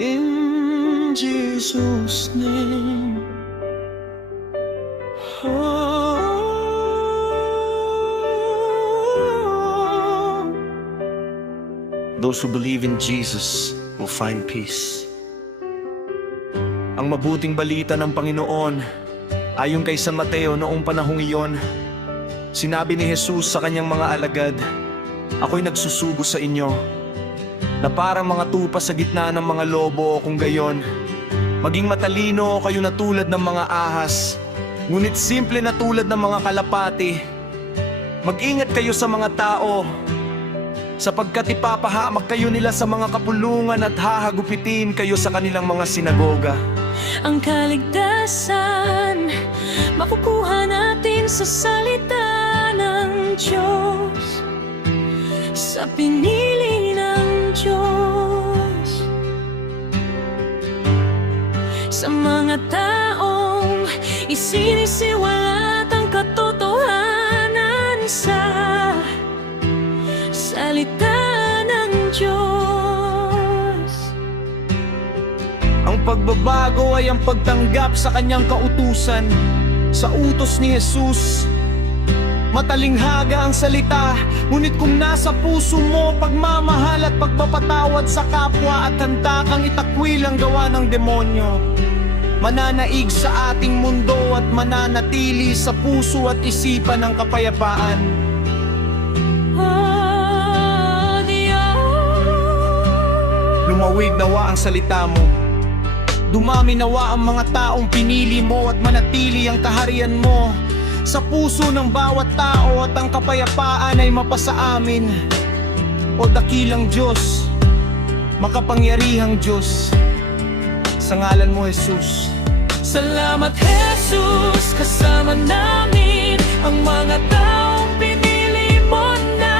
In Jesus' name. Those who believe in Jesus will find peace. Ang mabuting balita ng Panginoon, ayon kay San Mateo noong panahong iyon, sinabi ni Jesus sa kanyang mga alagad, "Ako'y nagsusugo sa inyo, na parang mga tupa sa gitna ng mga lobo, o kung gayon, maging matalino kayo na tulad ng mga ahas, ngunit simple na tulad ng mga kalapati. Mag-ingat kayo sa mga tao, sapagkat ipapahamak kayo nila sa mga kapulungan at hahagupitin kayo sa kanilang mga sinagoga." Ang kaligtasan makukuha natin sa salita ng Diyos, sa pinili ng Diyos, sa mga taong isinisiwalat ang katotohanan sa salita ng Diyos. Ang pagbabago ay ang pagtanggap sa kanyang kautusan, sa utos ni Jesus. Matalinghaga ang salita, ngunit kung nasa puso mo pagmamahal at pagpapatawad sa kapwa at handa kang itakwil ang gawa ng demonyo, mananaig sa ating mundo at mananatili sa puso at isipan ng kapayapaan. Lumawig nawa ang salita mo, dumami nawa ang mga taong pinili mo, at manatili ang kaharian mo sa puso ng bawat tao, at ang kapayapaan ay mapasa amin. O dakilang Diyos, makapangyarihang Diyos, sa ngalan mo Jesus. Salamat Jesus, kasama namin ang mga taong pinili mo na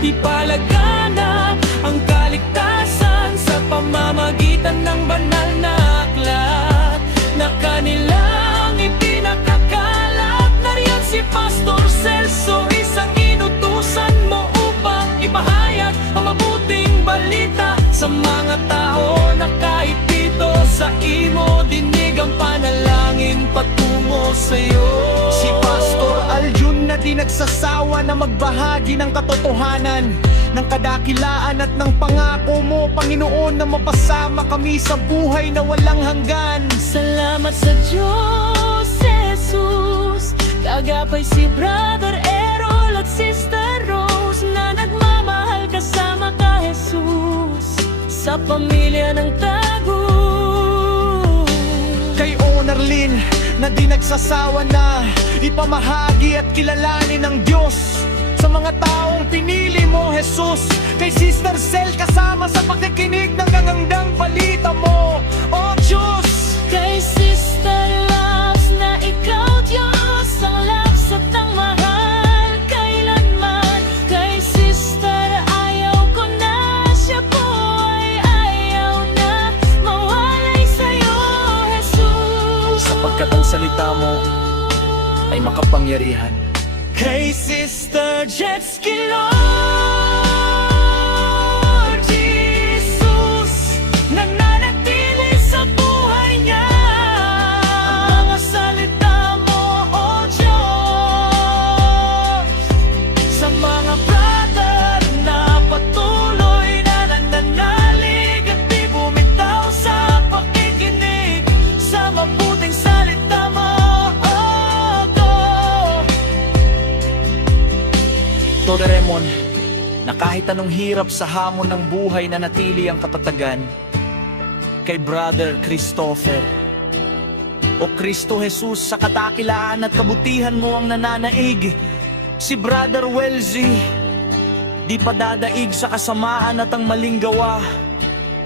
ipalaganap ang kaligtasan sa pamamagitan ng banal na aklat na kanilang ipinakakalat. Nariyan si Pastor Celso, isang inutusan mo upang ipahayag ang mabuting balita sa mga tao na kahit dito sa imo dinig ang panalangin patungo sa'yo. Si Pastor Aljun na di nagsasawa na magbahagi ng katotohanan, ng kadakilaan at ng pangako mo, Panginoon, na mapasama kami sa buhay na walang hanggan. Salamat sa Diyos, Jesus. Kagapay si Brother Errol at Sister Rose na nagmamahal kasama ka, Jesus, sa pamilya ng Tago. Kay Onarlin na di nagsasawa na ipamahagi at kilalanin ng Diyos sa mga taong pinili mo, Jesus. Kay Sister Cel kasama sa pakikinig ng gagandang balita mo, O Diyos. Kay Sister Loves na ikaw, Diyos, ang labs at ang mahal kailanman. Kay Sister ayaw ko na, siya po ay ayaw na mawalay sa'yo, Jesus. Sapagkat ang salita mo ay makapangyarihan. Kay Sister Jetski, Lord Jesus, nananatili sa buhay niya ang mga salita mo, O Diyos. Sa mga brother na patuloy na nananalig at di bumitaw sa pakikinig sa mabuting salita mo, Todo Remon, na kahit anong hirap sa hamon ng buhay na natili ang katatagan. Kay Brother Christopher, O Kristo Jesus, sa katakilaan at kabutihan mo ang nananaig. Si Brother Welzy, di padadaig sa kasamaan at ang maling gawa,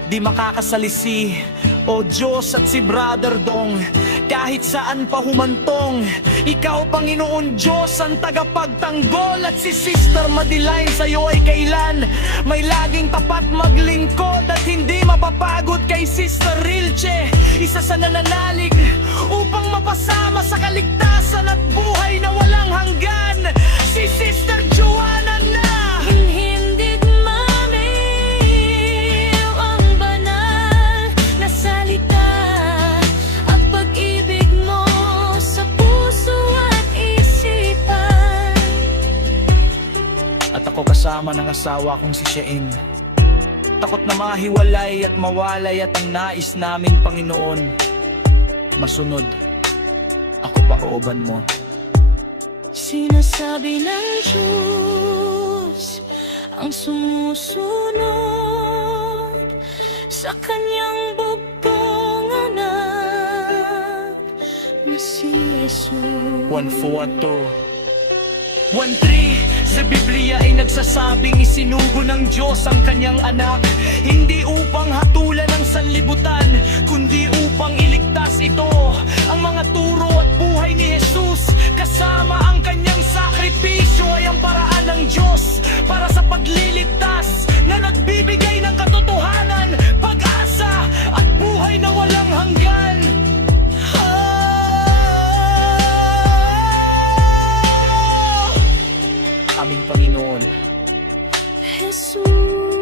di makakasalisi, O Diyos. At si Brother Dong, kahit saan pa humantong, ikaw, Panginoon Diyos, ang tagapagtanggol. At si Sister Madeline, sa'yo ay kailan may laging tapat maglingkod at hindi mapapagod. Kay Sister Rilche, isa sa nananalig upang mapasama sa kaligtasan kaligtasan at buhay na walang hanggan. Si Sister Joanna na Hinhindig mamiw ang banal na salita at pag-ibig mo sa puso at isipan. at ako kasama ng asawa kong si Shein. Takot na mahiwalay at mawalay at ang nais namin Panginoon masunod. Ako pakooban mo. Sinasabi ng Diyos ang sumusunod sa kanyang bugtong anak na si Jesus. 1:3 sa Biblia ay nagsasabing isinugo ng Diyos ang kanyang anak, hindi upang hatulan ng sanlibutan, kundi upang iligtas ito. Ang mga turo at buhay ni Jesus kasama ang kanyang sakripisyo ay ang paraan ng Diyos para sa pagliligtas na nagbibigay ng katotohanan, pag-asa at buhay na walang hanggan. Aming Panginoon. Jesus.